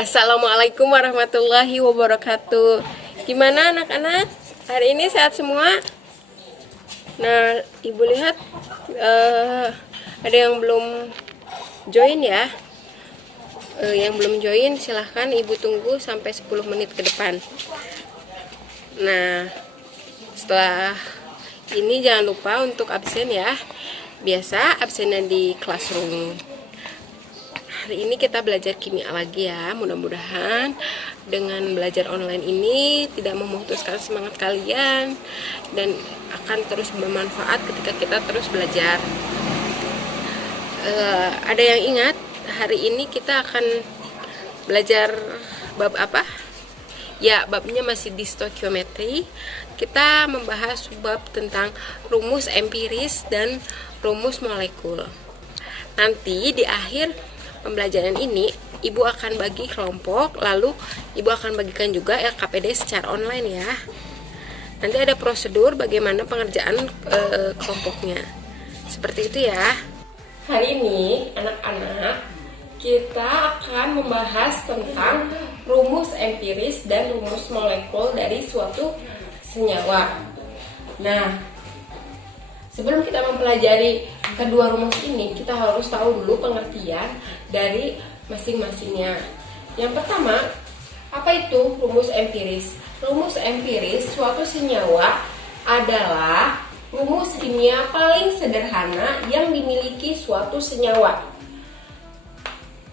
Assalamualaikum warahmatullahi wabarakatuh. Gimana anak-anak? Hari ini sehat semua? Nah, ibu lihat ada yang belum join ya. Yang belum join silahkan ibu tunggu sampai 10 menit ke depan. Nah, setelah ini jangan lupa untuk absen ya. Biasa absennya di classroom. Hari ini kita belajar kimia lagi ya. Mudah-mudahan dengan belajar online ini tidak memutuskan semangat kalian dan akan terus bermanfaat ketika kita terus belajar. Ada yang ingat hari ini kita akan belajar bab apa? Ya, babnya masih di stoikiometri. Kita membahas bab tentang rumus empiris dan rumus molekul. Nanti di akhir pembelajaran ini ibu akan bagi kelompok, lalu ibu akan bagikan juga LKPD secara online ya. Nanti ada prosedur bagaimana pengerjaan kelompoknya. Seperti itu ya. Hari ini anak-anak kita akan membahas tentang rumus empiris dan rumus molekul dari suatu senyawa. Nah, sebelum kita mempelajari kedua rumus ini, kita harus tahu dulu pengertian dari masing-masingnya. Yang pertama, apa itu rumus empiris? Rumus empiris suatu senyawa adalah rumus kimia paling sederhana yang dimiliki suatu senyawa.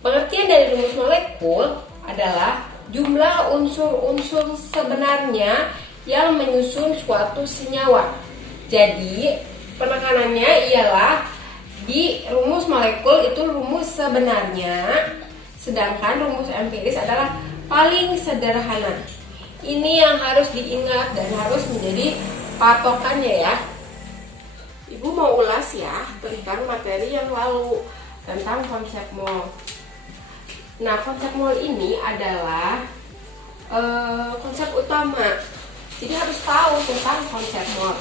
Pengertian dari rumus molekul adalah jumlah unsur-unsur sebenarnya yang menyusun suatu senyawa. Jadi, penekanannya ialah di rumus molekul itu rumus sebenarnya, sedangkan rumus empiris adalah paling sederhana. Ini yang harus diingat dan harus menjadi patokannya ya. Ibu mau ulas ya tentang materi yang lalu, tentang konsep mol. Nah, konsep mol ini adalah konsep utama. Jadi harus tahu tentang konsep mol.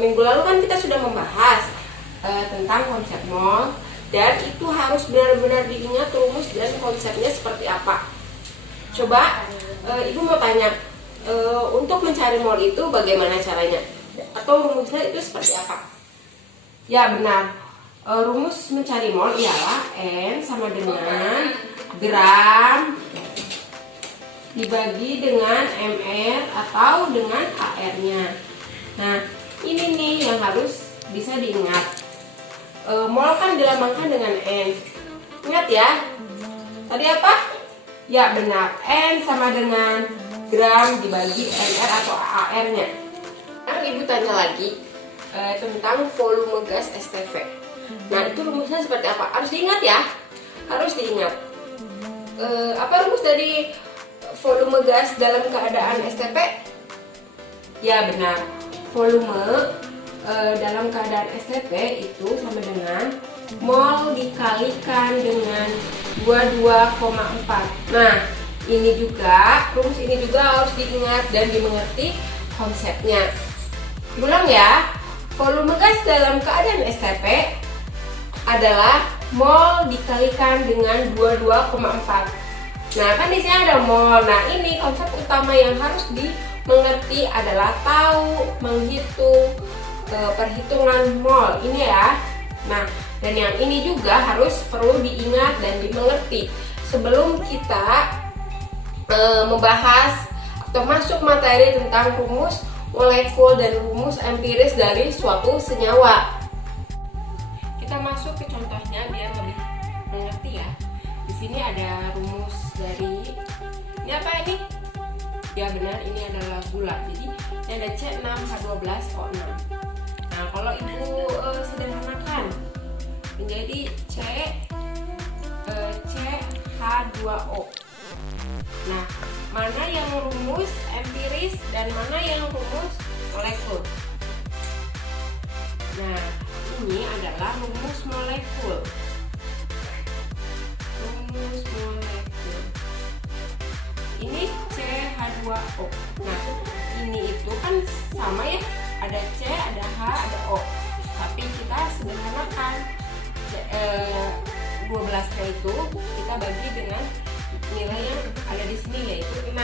Minggu lalu kan kita sudah membahas tentang konsep mol, dan itu harus benar-benar diingat rumus dan konsepnya seperti apa. Coba ibu mau tanya, untuk mencari mol itu bagaimana caranya? Atau rumusnya itu seperti apa? Ya benar, rumus mencari mol ialah N sama dengan gram dibagi dengan mR atau dengan AR-nya. Nah, ini nih yang harus bisa diingat. Mol kan dilambangkan dengan N. Ingat ya. Tadi apa? Ya benar, N sama dengan gram dibagi mR atau AR-nya. Sekarang ibu tanya lagi tentang volume gas STV. Nah, itu rumusnya seperti apa? Harus diingat ya. Harus diingat. Apa rumus dari volume gas dalam keadaan STP? Ya benar, volume dalam keadaan STP itu sama dengan mol dikalikan dengan 22,4. Nah, ini juga, rumus ini juga harus diingat dan dimengerti konsepnya. Ulang ya, volume gas dalam keadaan STP adalah mol dikalikan dengan 22,4. Nah, kan di sini ada mol. Nah, ini konsep utama yang harus dimengerti adalah tahu menghitung perhitungan mol ini ya. Nah, dan yang ini juga harus perlu diingat dan dimengerti sebelum kita membahas atau masuk materi tentang rumus molekul dan rumus empiris dari suatu senyawa. Kita masuk ke contohnya biar lebih mengerti ya. Di sini ada rumus dari ini apa ini? Ya benar, ini adalah gula. Jadi ini ada C6H12O6. Nah, kalau ibu sederhanakan menjadi CH2O. Nah, mana yang rumus empiris dan mana yang rumus molekul? Nah, ini adalah rumus molekul. Rumus molekul. Ini CH2O. Nah, ini itu kan sama ya. Ada C, ada H, ada O. Tapi kita sederhanakan 12 itu kita bagi dengan nilai yang ada di sini, yaitu 6.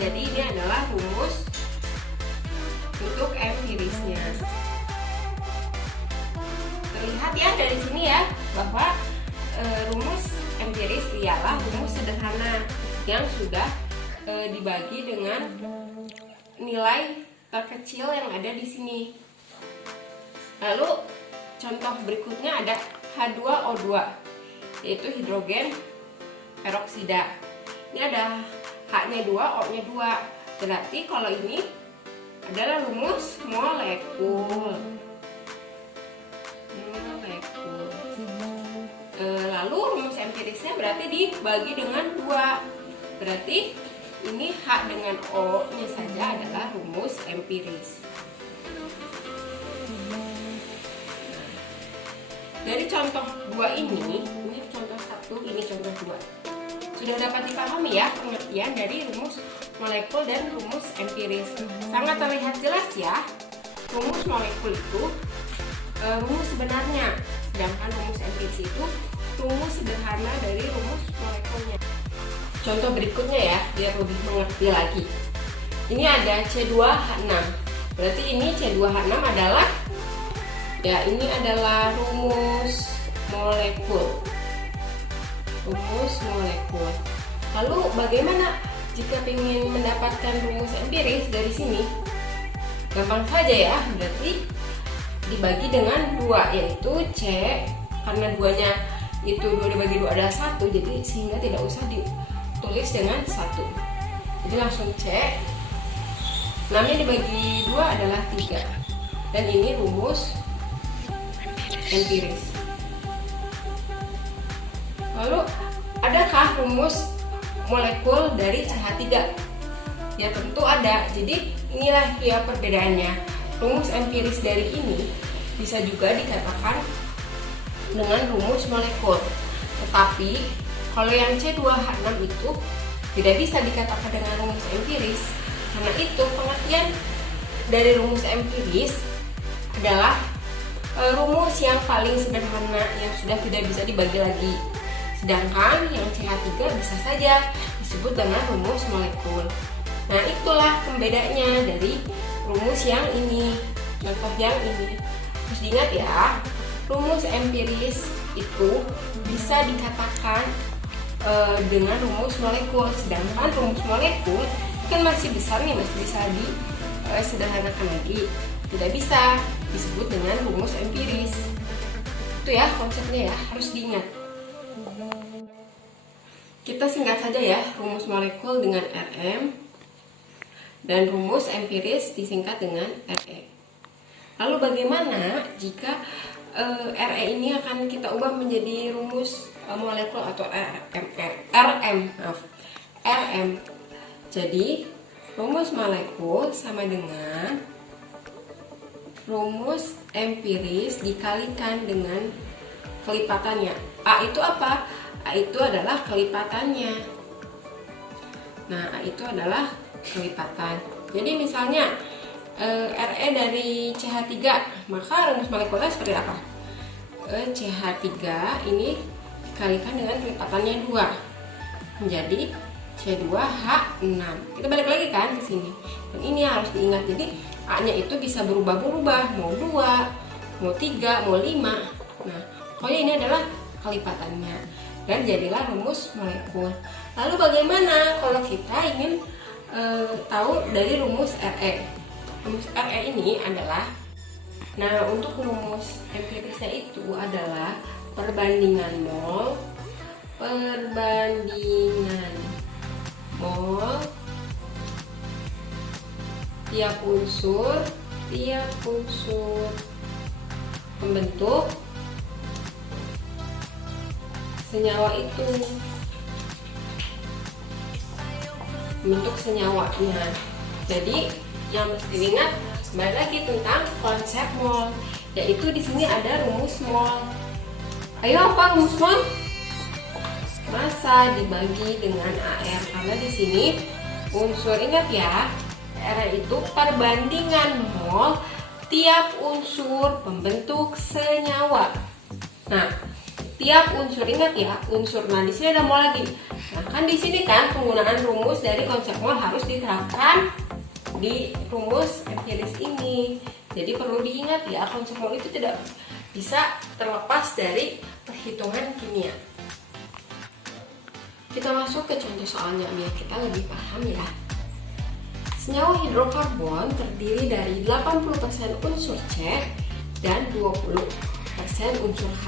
Jadi ini adalah rumus untuk empirisnya. Terlihat ya dari sini ya bahwa rumus empiris ialah rumus sederhana yang sudah dibagi dengan nilai terkecil yang ada di sini. Lalu contoh berikutnya ada H2O2, yaitu hidrogen peroksida. Ini ada H-nya 2, O-nya 2. Berarti kalau ini adalah rumus molekul. Lalu rumus empirisnya berarti dibagi dengan 2. Berarti ini H dengan O-nya saja adalah rumus empiris. Dari contoh 2 ini contoh 1, ini contoh 2. Sudah dapat dipahami ya pengertian dari rumus molekul dan rumus empiris. Sangat terlihat jelas ya. Rumus molekul itu rumus sebenarnya, sedangkan rumus empiris itu rumus sederhana dari rumus molekulnya. Contoh berikutnya ya, biar lebih mengerti lagi. Ini ada C2H6. Berarti ini C2H6 adalah ini adalah rumus molekul. Rumus molekul. Lalu bagaimana jika ingin mendapatkan rumus empiris dari sini? Gampang saja ya, berarti dibagi dengan 2, yaitu C, karena 2-nya itu 2 dibagi 2 adalah 1, jadi sehingga tidak usah ditulis dengan 1. Jadi langsung C, 6-nya dibagi 2 adalah 3. Dan ini rumus empiris. Lalu adakah rumus molekul dari CH3? Ya tentu ada. Jadi inilah ya perbedaannya. Rumus empiris dari ini bisa juga dikatakan dengan rumus molekul. Tetapi kalau yang C2H6 itu tidak bisa dikatakan dengan rumus empiris. Karena itu pengertian dari rumus empiris adalah rumus yang paling sederhana yang sudah tidak bisa dibagi lagi. Sedangkan yang CH3 bisa saja disebut dengan rumus molekul. Nah, itulah pembedanya dari rumus yang ini, contoh yang ini. Terus diingat ya, rumus empiris itu bisa dikatakan dengan rumus molekul. Sedangkan rumus molekul kan masih besar nih, masih bisa disederhanakan lagi. Tidak bisa disebut dengan rumus empiris. Itu ya konsepnya ya, harus diingat. Kita singkat saja ya, rumus molekul dengan Rm dan rumus empiris disingkat dengan Re. Lalu bagaimana jika Re ini akan kita ubah menjadi rumus molekul atau Rm. Jadi rumus molekul sama dengan rumus empiris dikalikan dengan kelipatannya. A itu apa? A itu adalah kelipatannya. Nah, A itu adalah kelipatan. Jadi misalnya Re dari CH3, maka rumus molekulnya seperti apa? CH3 ini dikalikan dengan kelipatannya 2 menjadi C2H6. Kita balik lagi kan ke sini. Dan ini harus diingat. Jadi A-nya itu bisa berubah-berubah, mau 2, mau 3, mau 5. Nah, pokoknya ini adalah kelipatannya. Dan jadilah rumus molekul. Lalu bagaimana kalau kita ingin tahu dari rumus Re? Rumus Re ini adalah, nah untuk rumus empirisnya itu adalah perbandingan mol tiap unsur pembentuk senyawa itu, bentuk senyawanya. Jadi yang mesti diingat kembali lagi tentang konsep mol, yaitu di sini ada rumus mol. Ayo, apa rumus mol? Massa dibagi dengan AR, karena di sini unsur, ingat ya, R itu perbandingan mol tiap unsur pembentuk senyawa. Nah, tiap unsur, ingat ya unsur. Nah, di sini ada mol lagi. Nah, kan di sini kan penggunaan rumus dari konsep mol harus diterapkan di rumus empiris ini. Jadi perlu diingat ya, konsep mol itu tidak bisa terlepas dari perhitungan kimia. Kita masuk ke contoh soalnya biar kita lebih paham ya. Senyawa hidrokarbon terdiri dari 80% unsur C dan 20% unsur H.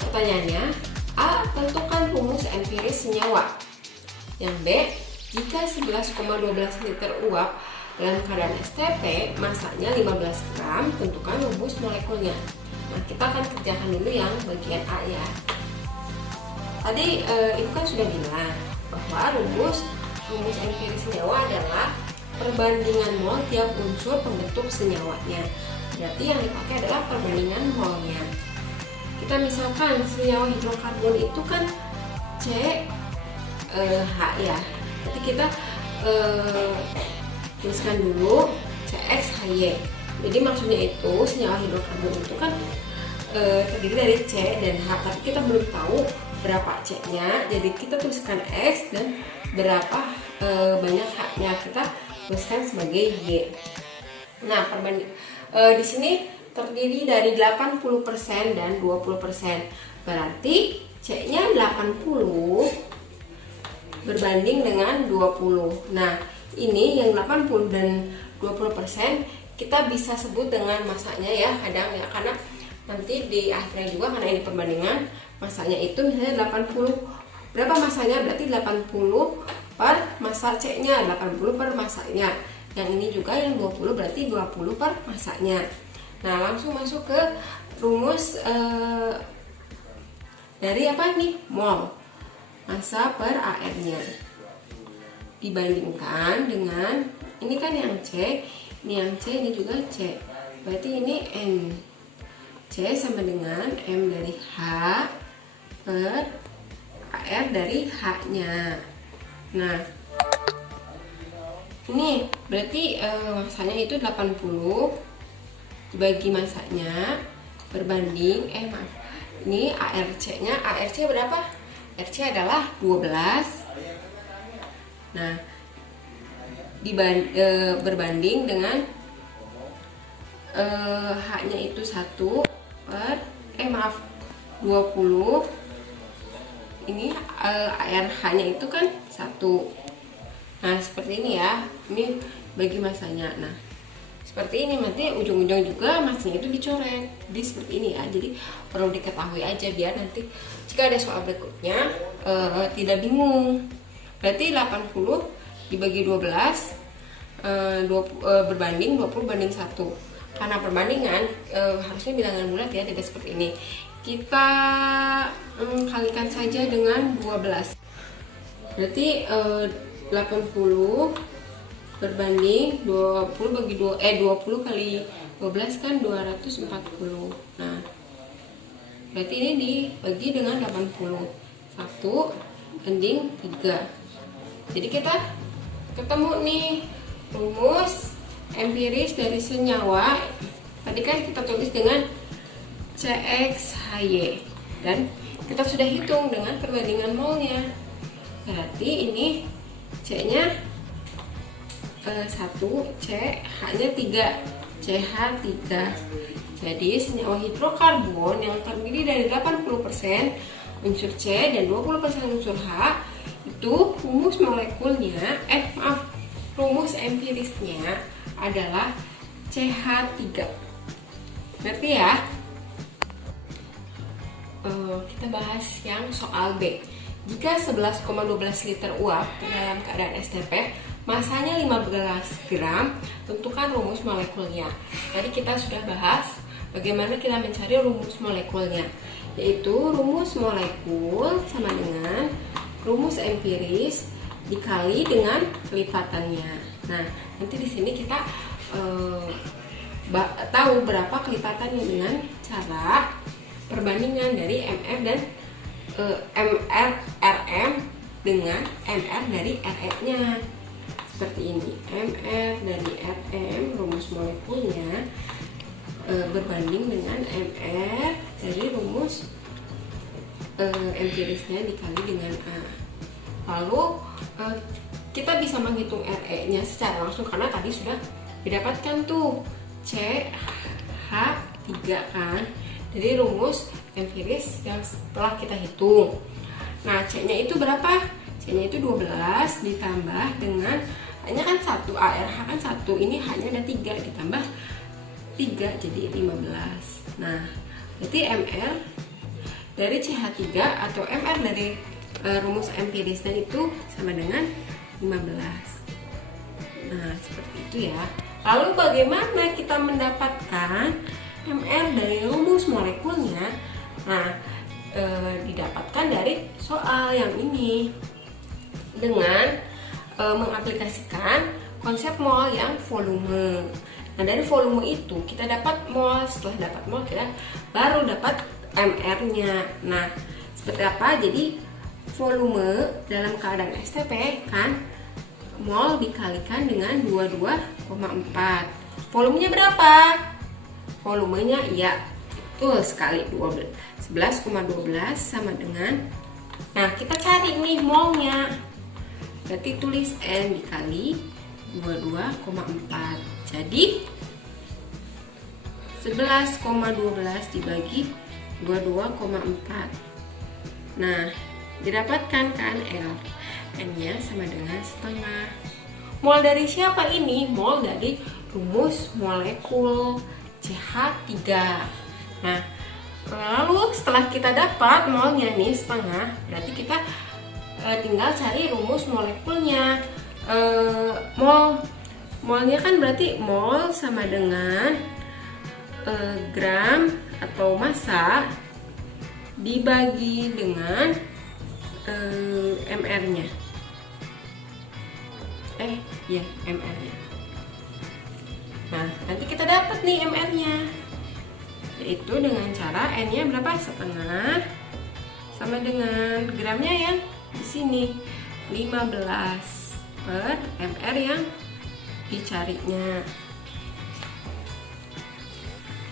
Pertanyaannya, A. Tentukan rumus empiris senyawa. Yang B. Jika 11,12 liter uap dalam keadaan STP, masanya 15 gram, tentukan rumus molekulnya. Nah, kita akan kerjakan dulu yang bagian A ya. Tadi Ibu kan sudah bilang bahwa rumus empiris senyawa adalah perbandingan mol tiap unsur pembentuk senyawanya. Berarti yang dipakai adalah perbandingan molnya. Kita misalkan senyawa hidrokarbon itu kan CH ya. Nanti kita tuliskan dulu CXHY. Jadi maksudnya itu senyawa hidrokarbon itu kan terdiri dari C dan H, tapi kita belum tahu berapa C-nya. Jadi kita tuliskan X dan berapa banyak H-nya kita tuliskan sebagai Y. Nah, di sini terdiri dari 80% dan 20%. Berarti C-nya 80 berbanding dengan 20. Nah, ini yang 80 dan 20% kita bisa sebut dengan masanya ya, kadang ya, karena nanti di akhirnya juga karena ini perbandingan masanya itu misalnya 80. Berapa masanya? Berarti 80 per massa C-nya, 80 per massanya. Yang ini juga yang 20 berarti 20 per massanya. Nah, langsung masuk ke rumus dari apa nih? Mol. Massa per AR-nya. Dibandingkan dengan ini kan yang C, ini yang C, ini juga C. Berarti ini N. C sama dengan M dari H per AR dari H-nya. Nah, ini berarti masanya itu 80 dibagi masanya berbanding ini ARC-nya. ARC berapa? RC adalah 12. Nah, berbanding dengan H-nya itu 1 per 20. Ini ARH-nya itu kan 1. Nah, seperti ini ya. Ini bagi masanya. Nah, seperti ini, nanti ujung-ujung juga masanya itu dicoret. Jadi seperti ini ya. Jadi perlu diketahui aja biar nanti jika ada soal berikutnya tidak bingung. Berarti 80 dibagi 12 berbanding 20 banding 1. Karena perbandingan harusnya bilangan bulat ya, tidak seperti ini. Kita kalikan saja dengan 12. Berarti 80 berbanding 20 bagi 20 kali 12 kan 240. Nah, berarti ini dibagi dengan 80. 1 banding 3. Jadi kita ketemu nih rumus empiris dari senyawa. Tadi kan kita tulis dengan CXHY dan kita sudah hitung dengan perbandingan molnya. Berarti ini C-nya 1, C, H-nya 3, CH3. Jadi senyawa hidrokarbon yang terdiri dari 80% unsur C dan 20% unsur H itu rumus molekulnya, rumus empirisnya adalah CH3. Ngerti ya? Kita bahas yang soal B. Jika 11,12 liter uap dalam keadaan STP, masanya 15 gram, tentukan rumus molekulnya. Tadi kita sudah bahas bagaimana kita mencari rumus molekulnya, yaitu rumus molekul sama dengan rumus empiris dikali dengan kelipatannya. Nah, nanti di sini kita tahu berapa kelipatannya dengan cara perbandingan dari MR dan RM dengan MR dari RE-nya. Seperti ini, MR dari RM rumus molekulnya berbanding dengan MR dari rumus empirisnya dikali dengan A. Lalu kita bisa menghitung RE-nya secara langsung karena tadi sudah didapatkan tuh CH3 kan dari rumus empiris yang setelah kita hitung. Nah, C-nya itu berapa? C-nya itu 12 ditambah dengan hanya kan 1, ARH kan 1, ini hanya ada 3 ditambah 3 jadi 15. Nah, berarti MR dari CH3 atau MR dari rumus empirisnya itu sama dengan 15. Nah, seperti itu ya. Lalu bagaimana kita mendapatkan MR dari rumus molekulnya? Nah, didapatkan dari soal yang ini dengan mengaplikasikan konsep mol yang volume. Nah, dari volume itu kita dapat mol, setelah dapat mol kita baru dapat MR-nya. Nah, seperti apa? Jadi volume dalam keadaan STP kan mol dikalikan dengan 22,4. Volumenya berapa? Volumenya ya betul sekali 11,12 sama dengan, nah kita cari nih molnya. Berarti tulis N dikali 22,4. Jadi 11,12 dibagi 22,4. Nah, didapatkan kan L. N-nya sama dengan setengah. Mol dari siapa ini? Mol dari rumus molekul CH3. Nah, lalu setelah kita dapat molnya nih setengah, berarti kita tinggal cari rumus molekulnya. Molnya kan berarti mol sama dengan gram atau massa dibagi dengan MR-nya. MR-nya. Nah, nanti kita dapat nih MR-nya. Yaitu dengan cara N-nya berapa? Setengah sama dengan gramnya yang di sini 15 per MR yang dicarinya.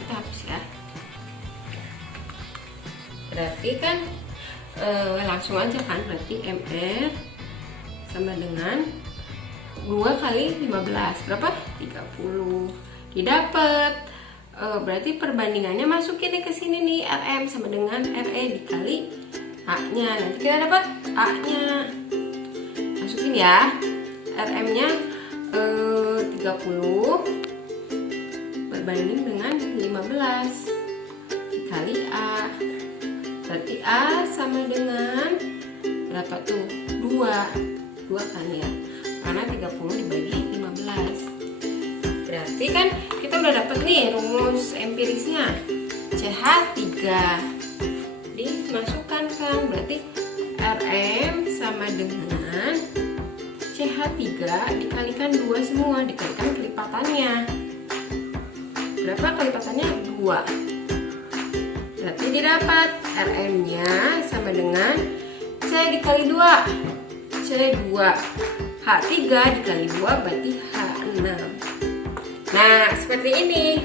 Kita hapus ya. Berarti kan langsung aja kan, berarti MR sama dengan 2 kali 15 berapa? 30. Didapat. Berarti perbandingannya masukin nih ke sini nih, RM sama dengan RE dikali A-nya. Nanti kita dapat A-nya. Masukin ya. RM-nya 30 berbanding dengan 15 dikali A. Berarti A sama dengan berapa tuh? 2 kali ya. Karena 30 dibagi 15. Berarti kan kita udah dapet nih rumus empirisnya. CH3 dimasukkan kan, berarti RM sama dengan CH3 dikalikan 2 semua, dikalikan kelipatannya. Berapa kelipatannya? 2. Berarti didapat RM-nya sama dengan C dikali 2, C2. H3 dikali 2 berarti H6. Nah, seperti ini.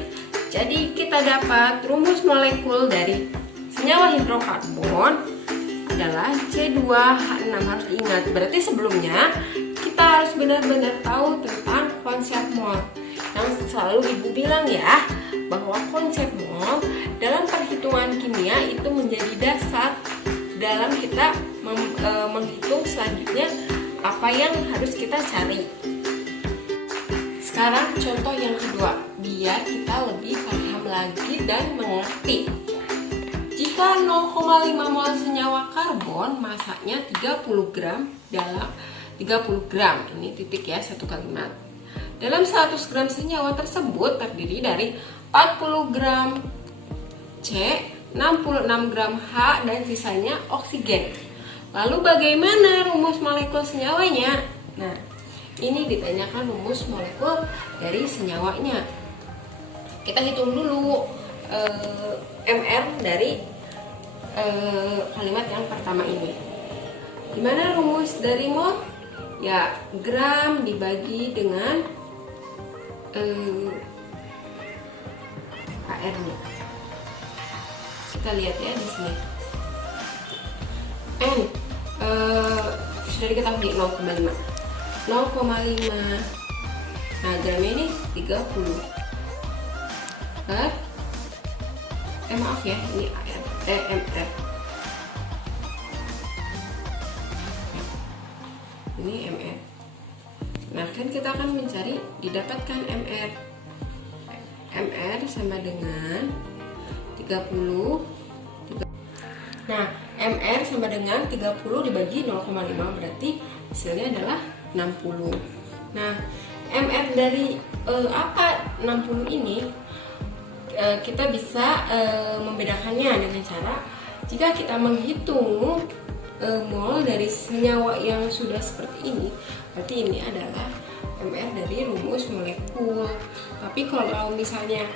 Jadi kita dapat rumus molekul dari senyawa hidrokarbon adalah C2H6. Harus diingat. Berarti sebelumnya kita harus benar-benar tahu tentang konsep mol. Yang selalu Ibu bilang ya, bahwa konsep mol dalam perhitungan kimia itu menjadi dasar dalam kita menghitung selanjutnya apa yang harus kita cari. Sekarang contoh yang kedua, biar kita lebih paham lagi dan mengerti. Jika 0,5 mol senyawa karbon masanya 30 gram dalam 30 gram, ini titik ya, satu kalimat. Dalam 100 gram senyawa tersebut terdiri dari 40 gram C, 66 gram H, dan sisanya oksigen. Lalu bagaimana rumus molekul senyawanya? Nah, ini ditanyakan rumus molekul dari senyawanya. Kita hitung dulu MR dari kalimat yang pertama ini. Gimana rumus dari mol? Ya, gram dibagi dengan AR-nya. Kita kita lihat ya di sini. N sudah diketahui 0,5. 0,5. Nah, gramnya ini 30 per maaf ya, ini mr. Ini mr. Nah, kan kita akan mencari didapatkan mr. mr sama dengan 30. Nah, mr sama dengan 30 dibagi 0,5 berarti hasilnya adalah 60. Nah, mr dari apa 60 ini kita bisa membedakannya dengan cara jika kita menghitung mol dari senyawa yang sudah seperti ini, berarti ini adalah mr dari rumus molekul. Tapi kalau misalnya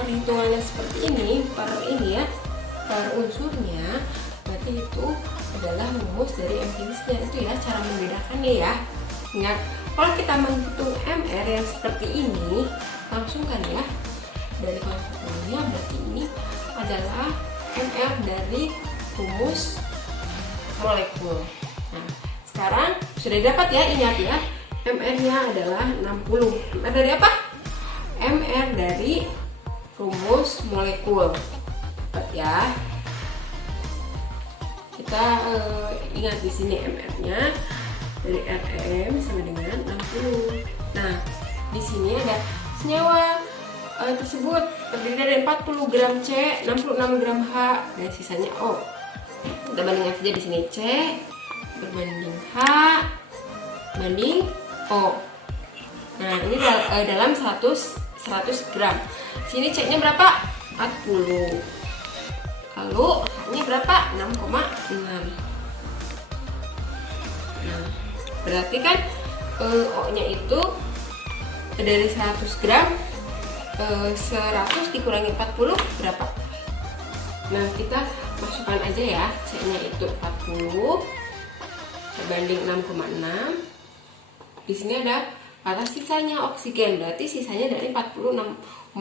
perhitungannya seperti ini per unsurnya, berarti itu adalah rumus dari empirisnya. Itu ya cara membedakannya ya. Ingat, kalau kita menghitung mr yang seperti ini, langsung kan ya dari kalkulatornya, berarti ini adalah mr dari rumus molekul. Nah, sekarang sudah dapat ya, ingat ya, mr-nya adalah 60. mr dari apa? mr dari rumus molekul. Dapat ya. Kita ingat di sini mr-nya dari Rm sama dengan 60. Nah, di sini ada senyawa tersebut terdiri dari 40 gram C, 66 gram H, dan sisanya O. Kita bandingkan saja di sini, C berbanding H banding O. Nah, ini dalam 100 gram. Sini C-nya berapa? 40. Lalu H-nya berapa? 6,6. Nah, berarti kan O-nya itu dari 100 gram 100 dikurangi 40 berapa? Nah, kita masukkan aja ya, C-nya itu 40 berbanding 6,6. Di sini ada kata sisanya oksigen, berarti sisanya dari 46,6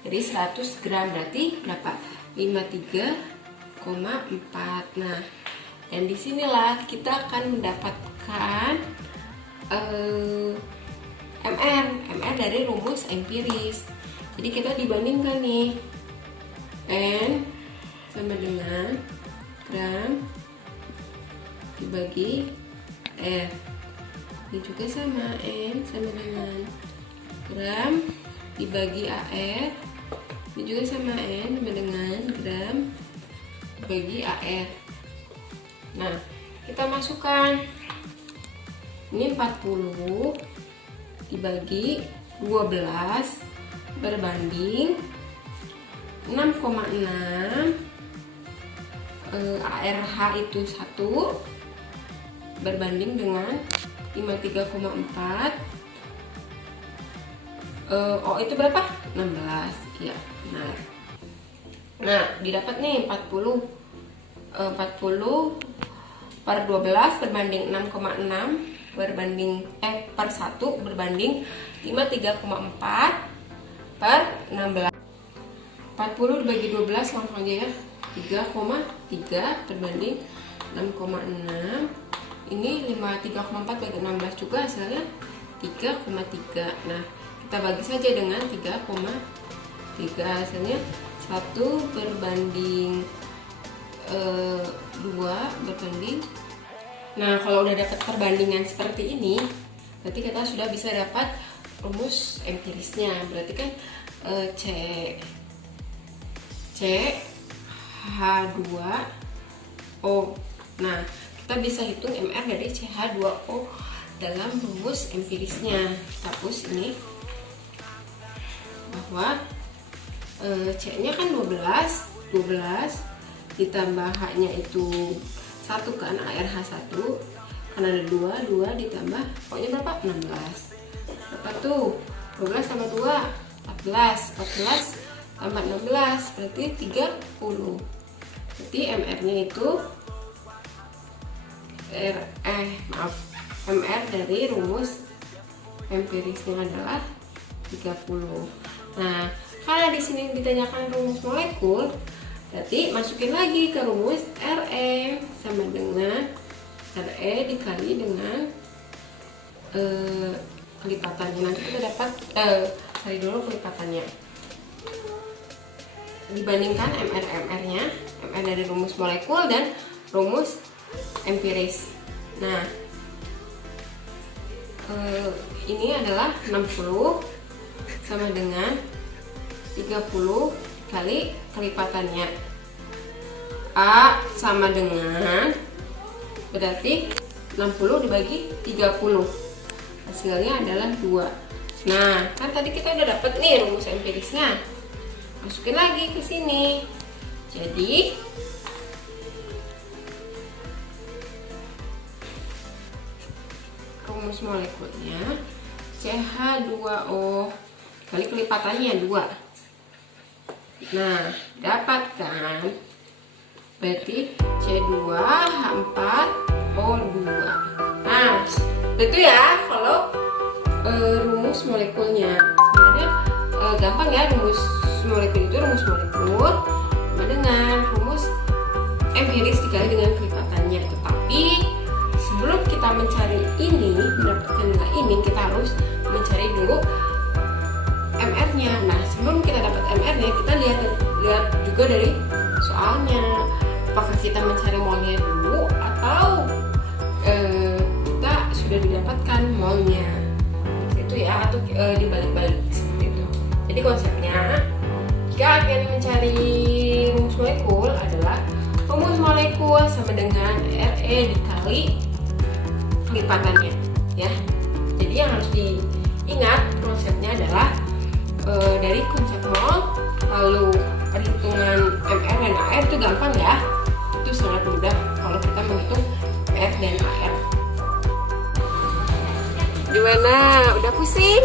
dari 100 gram berarti berapa? 53,4. Nah, dan disinilah kita akan mendapatkan mr dari rumus empiris. Jadi kita dibandingkan nih, N sama dengan gram dibagi R. Ini juga sama, N sama dengan gram dibagi AR. Ini juga sama, N sama dengan gram dibagi AR. Nah, kita masukkan ini 40 dibagi 12 berbanding 6,6. ARH itu 1 berbanding dengan 53,4. O itu berapa? 16. Ya, benar. Nah, didapat nih 40 per 12 berbanding 6,6 berbanding per 1 berbanding 53,4 per 16. 40 dibagi 12 langsung aja ya, 3,3 berbanding 6,6. Ini 53,4 bagi 16 juga hasilnya 3,3. Nah, kita bagi saja dengan 3,3, hasilnya 1 berbanding 2 berbanding. Nah, kalau udah dapat perbandingan seperti ini, berarti kita sudah bisa dapat rumus empirisnya. Berarti kan CH2O. Nah, kita bisa hitung mr dari CH2O dalam rumus empirisnya. Kita hapus ini bahwa C-nya kan 12 ditambah H-nya itu 1 kan, ARH1 kan ada 2 ditambah pokoknya berapa? 16. Berapa tuh? 12 tambah 2 14 tambah 16 berarti 30. Berarti MR-nya itu MR dari rumus empirisnya adalah 30. Nah, Karena di sini ditanyakan rumus molekul, berarti masukin lagi ke rumus Re sama dengan Re dikali dengan kelipatannya. Nanti kita dapat cari dulu kelipatannya. Dibandingkan MR-MR-nya, MR dari rumus molekul dan rumus empiris. Nah, ini adalah 60 sama dengan 30 kali kelipatannya. A sama dengan, berarti 60 dibagi 30, hasilnya adalah 2. Nah, kan tadi kita udah dapat nih rumus empirisnya, masukin lagi ke sini. Jadi rumus molekulnya CH2O kali kelipatannya 2. Nah, dapatkan berarti C2H4O2. Nah, itu ya kalau rumus molekulnya. Sebenarnya gampang ya, rumus molekul itu rumus molekul sama dengan rumus empiris dikali dengan kelipatannya. Tetapi sebelum kita mencari ini, mendapatkan nilai ini, kita harus mencari dulu MR-nya. Nah, sebelum kita dapat MR-nya, kita lihat juga dari soalnya. Apakah kita mencari molnya dulu atau kita sudah didapatkan molnya? Itu ya, atau dibalik-balik seperti itu. Jadi konsepnya, jika akan mencari rumus molekul adalah rumus molekul sama dengan Re dikali kelipatannya, ya. Jadi yang harus diingat konsepnya adalah dari konsep mol, lalu perhitungan MR dan AR itu gampang ya, itu sangat mudah kalau kita menghitung MR dan AR. Gimana? Udah pusing?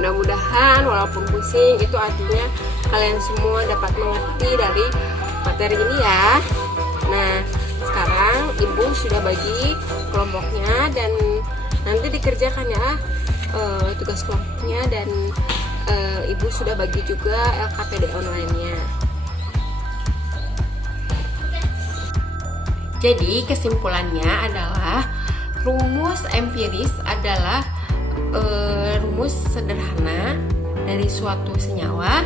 Mudah-mudahan walaupun pusing itu artinya kalian semua dapat mengerti dari materi ini ya. Nah, sekarang ibu sudah bagi kelompoknya dan nanti dikerjakan ya tugas kelompoknya, dan ibu sudah bagi juga LKPD online-nya. Jadi kesimpulannya adalah rumus empiris adalah rumus sederhana dari suatu senyawa,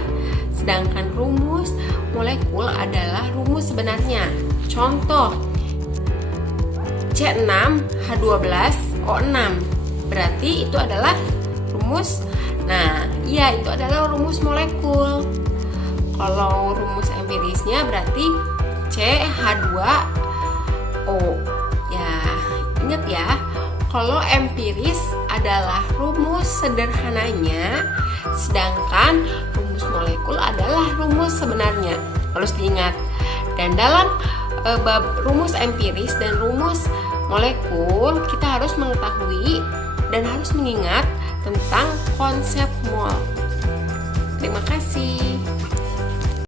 sedangkan rumus molekul adalah rumus sebenarnya. Contoh, C6H12O6 berarti itu adalah rumus. Nah, iya, itu adalah rumus molekul. Kalau rumus empirisnya berarti CH2O. Ya, ingat ya, kalau empiris adalah rumus sederhananya, sedangkan rumus molekul adalah rumus sebenarnya. Harus diingat. Dan dalam bab rumus empiris dan rumus molekul, kita harus mengetahui dan harus mengingat tentang konsep mol. Terima kasih.